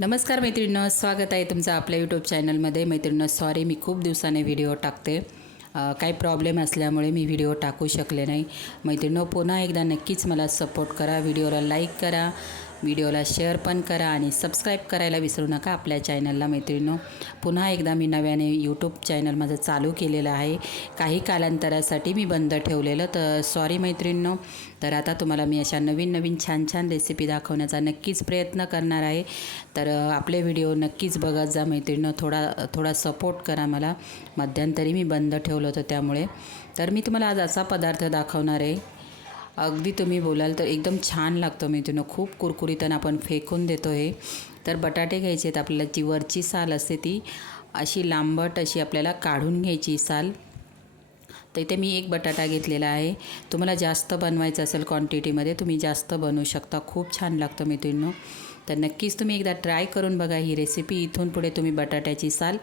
नमस्कार मैत्रिणींनो स्वागत आहे तुमचं आपल्या यूट्यूब चॅनलमध्ये मैत्रिणींनो सॉरी मी खूप दिवसाने व्हिडिओ टाकते. काही प्रॉब्लेम असल्यामुळे मी व्हिडिओ टाकू शकले नाही. मैत्रिणींनो पुन्हा एकदा नक्कीच मला सपोर्ट करा. व्हिडिओला लाईक करा. व्हिडिओला शेअर पण करा आणि सबस्क्राईब करायला विसरू नका आपल्या चॅनलला मैत्रिणींनो. पुन्हा एकदा मी नव्याने यूट्यूब चॅनल माझं चालू केलेलं आहे. काही कालांतरासाठी मी बंद ठेवलेलं तर सॉरी मैत्रिणींनो. तर आता तुम्हाला मी अशा नवीन नवीन छान छान रेसिपी दाखवण्याचा नक्कीच प्रयत्न करणार आहे. तर आपले व्हिडिओ नक्कीच बघत जा मैत्रिणीनं. थोडा थोडा सपोर्ट करा मला. मध्यंतरी मी बंद ठेवलं होतं त्यामुळे. तर मी तुम्हाला आज असा पदार्थ दाखवणार आहे. अगदी तुम्ही बोलाल तर एकदम छान लागतं मैत्रिणीनं खूप कुरकुरीतन आपण फेकून देतो हे. तर बटाटे घ्यायचे आहेत आपल्याला. जी वरची साल असते ती अशी लांबट अशी आपल्याला काढून घ्यायची साल. तर इथे मी एक बटाटा घेतलेला आहे. तुम्हाला जास्त बनवायचं असेल क्वांटिटीमध्ये तुम्ही जास्त बनवू शकता. खूप छान लागतं मैत्रिणींनो तर नक्कीच तुम्ही एकदा ट्राय करून बघा ही रेसिपी इथून पुढे तुम्ही बटाट्याची साल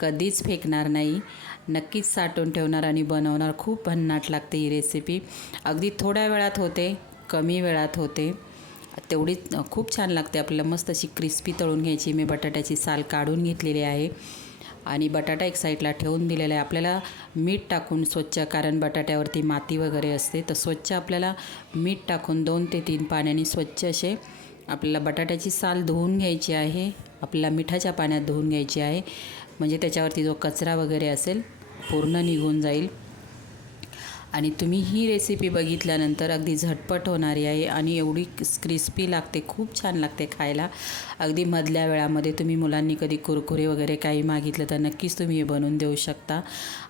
कधीच फेकणार नाही. नक्कीच साठवून ठेवणार आणि बनवणार. खूप भन्नाट लागते ही रेसिपी अगदी थोड्या वेळात होते कमी वेळात होते. तेवढीच खूप छान लागते आपल्याला. मस्त अशी क्रिस्पी तळून घ्यायची. मी बटाट्याची साल काढून घेतलेली आहे. आणि बटाटा एक साईडला ठेवून दिलेला आहे. आपल्याला मीठ टाकून स्वच्छ कारण बटाट्यावरती माती वगैरे असते तर स्वच्छ आपल्याला मीठ टाकून दोन ते तीन पाण्याने स्वच्छ असे आपल्याला बटाट्याची साल धुवून घ्यायची आहे. आपल्याला मिठाच्या पाण्यात धुवून घ्यायची आहे. म्हणजे त्याच्यावरती जो कचरा वगैरे असेल पूर्ण निघून जाईल. आणि तुम्ही ही रेसिपी बघितल्यानंतर अगदी झटपट होणारी आहे आणि एवढी क्रिस्पी लागते खूप छान लागते खायला. अगदी मधल्या वेळामध्ये तुम्ही मुलांनी कधी कुरकुरे वगैरे काही मागितलं तर नक्कीच तुम्ही हे बनवून देऊ शकता.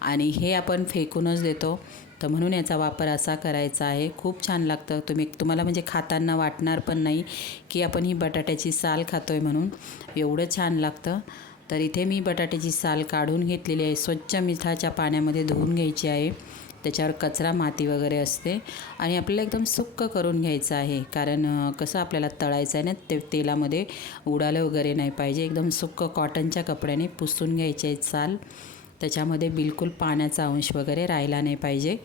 आणि हे आपण फेकूनच देतो. तर म्हणून याचा वापर असा करायचा आहे. खूप छान लागतं. तुम्ही तुम्हाला म्हणजे खाताना वाटणार पण नाही की आपण ही बटाट्याची साल खातो आहे म्हणून. एवढं छान लागतं. तर इथे मी बटाट्याची साल काढून घेतलेली आहे. स्वच्छ मिठाच्या पाण्यामध्ये धुवून घ्यायची आहे. त्याच्यावर कचरा माती वगैरे असते. आणि आपल्याला एकदम सुक्क करून घ्यायचं आहे. कारण कसं आपल्याला तळायचं आहे ना ते तेलामध्ये उडालं वगैरे नाही पाहिजे. एकदम सुक्क कॉटनच्या कपड्याने पुसून घ्यायची आहे साल. त्याच्यामध्ये बिलकुल पाण्याचा अंश वगैरे राहिला नाही पाहिजे.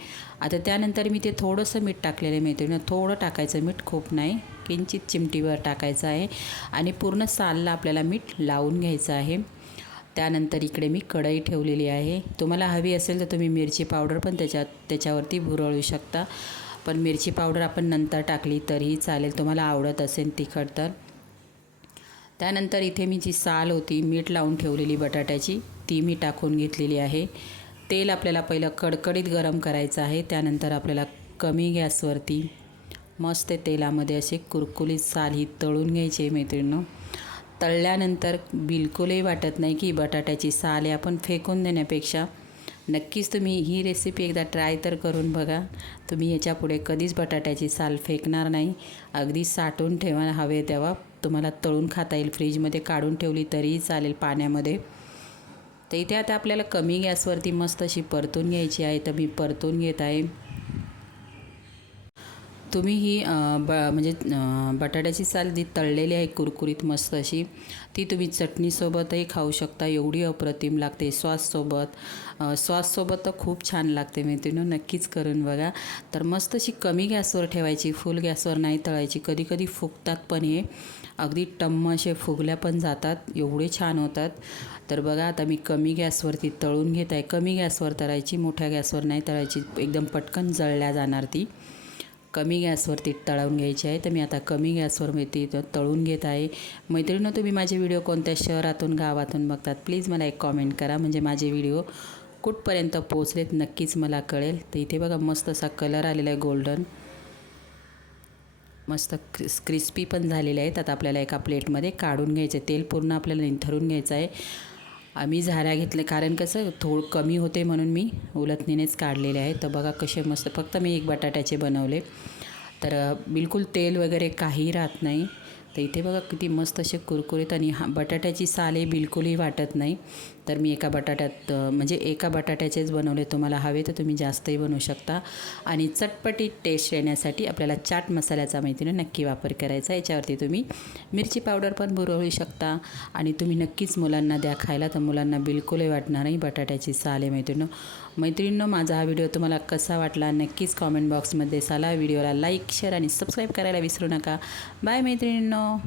आता त्यानंतर मी ते थोडंसं मीठ टाकलेलं आहे मैत्रिणी. थोडं टाकायचं मीठ खूप नाही. किंचित चिमटीवर टाकायचं आहे. आणि पूर्ण सालला आपल्याला मीठ लावून घ्यायचं आहे. त्यानंतर इकडे मी कढई ठेवलेली आहे. तुम्हाला हवी असेल तर तुम्ही मिरची पावडर पण त्याच्यात त्याच्यावरती भुरळू शकता. पण मिरची पावडर आपण नंतर टाकली तरीही चालेल. तुम्हाला आवडत असेल तिखट तर. त्यानंतर इथे मी जी साल होती मीठ लावून ठेवलेली बटाट्याची ती मी टाकून घेतलेली आहे. तेल आपल्याला पहिलं कडकडीत गरम करायचं आहे. त्यानंतर आपल्याला कमी गॅसवरती मस्त तेलामध्ये असे कुरकुलीत साल ही तळून घ्यायची आहे मैत्रिणीनं. तळल्यानंतर बिलकुलही वाटत नाही की बटाट्याची साल आहे. आपण फेकून देण्यापेक्षा नक्कीच तुम्ही ही रेसिपी एकदा ट्राय तर करून बघा. तुम्ही याच्यापुढे कधीच बटाट्याची साल फेकणार नाही. अगदी साठवून ठेवा हवे तेव्हा. तुम्हाला तळून खाता येईल. फ्रीजमध्ये काढून ठेवली तरीही चालेल पाण्यामध्ये. तर इथे आता आपल्याला कमी गॅसवरती मस्त अशी परतून घ्यायची आहे. तर मी परतून घेत आहे. तुम्ही ही ब म्हणजे बटाट्याची साल जी तळलेली आहे कुरकुरीत मस्त अशी ती तुम्ही चटणीसोबतही खाऊ शकता. एवढी अप्रतिम लागते सॉससोबत सॉससोबत तर खूप छान लागते मैत्रिणी नक्कीच करून बघा. तर मस्त अशी कमी गॅसवर ठेवायची फुल गॅसवर नाही तळायची. कधी कधी फुगतात पण हे. अगदी टम्म असे फुगल्या पण जातात. एवढे छान होतात. तर बघा आता मी कमी गॅसवरती तळून घेत आहे. कमी गॅसवर तळायची मोठ्या गॅसवर नाही तळायची. एकदम पटकन जळल्या जाणार ती. कमी गॅसवरती तळून घ्यायची आहे. तर मी आता कमी गॅसवर मी तळून घेत आहे. मैत्रिणीनं तुम्ही माझे व्हिडिओ कोणत्या शहरातून गावातून बघतात प्लीज मला एक कॉमेंट करा. म्हणजे माझे व्हिडिओ कुठपर्यंत पोचलेत नक्कीच मला कळेल. तर इथे बघा मस्त असा कलर आलेला आहे गोल्डन. मस्त क्रिस क्रिस्पी पण झालेले आहेत. आता आपल्याला एका प्लेटमध्ये काढून घ्यायचं आहे. तेल पूर्ण आपल्याला निथरून घ्यायचं आहे. आम्ही झाऱ्या घेतले कारण कसं थोडं कमी होते म्हणून मी उलथणीनेच काढलेले आहे तर बघा कसे मस्त फक्त मी एक बटाट्याचे बनवले. तर बिलकुल तेल वगैरे काही राहत नाही. तर इथे बघा किती मस्त असे कुरकुरीत आणि हा बटाट्याची साले बिलकुलही वाटत नाही. तर मी एका बटाट्यात म्हणजे एका बटाट्याचेच बनवले. तुम्हाला हवे तर तुम्ही जास्तही बनवू शकता. आणि चटपटीत टेस्ट येण्यासाठी आपल्याला चाट मसाल्याचा माहितीने नक्की वापर करायचा. याच्यावरती तुम्ही मिरची पावडर पण बुरवू शकता. आणि तुम्ही नक्कीच मुलांना द्या खायला. तर मुलांना बिलकुलही वाटणार नाही बटाट्याची साल आहे मैत्रिणीनं मैत्रिणीनं माझा हा व्हिडिओ तुम्हाला कसा वाटला नक्कीच कॉमेंट बॉक्समध्ये साला व्हिडिओला लाईक शेअर आणि सबस्क्राईब करायला विसरू नका. बाय मैत्रिणींनो 哦。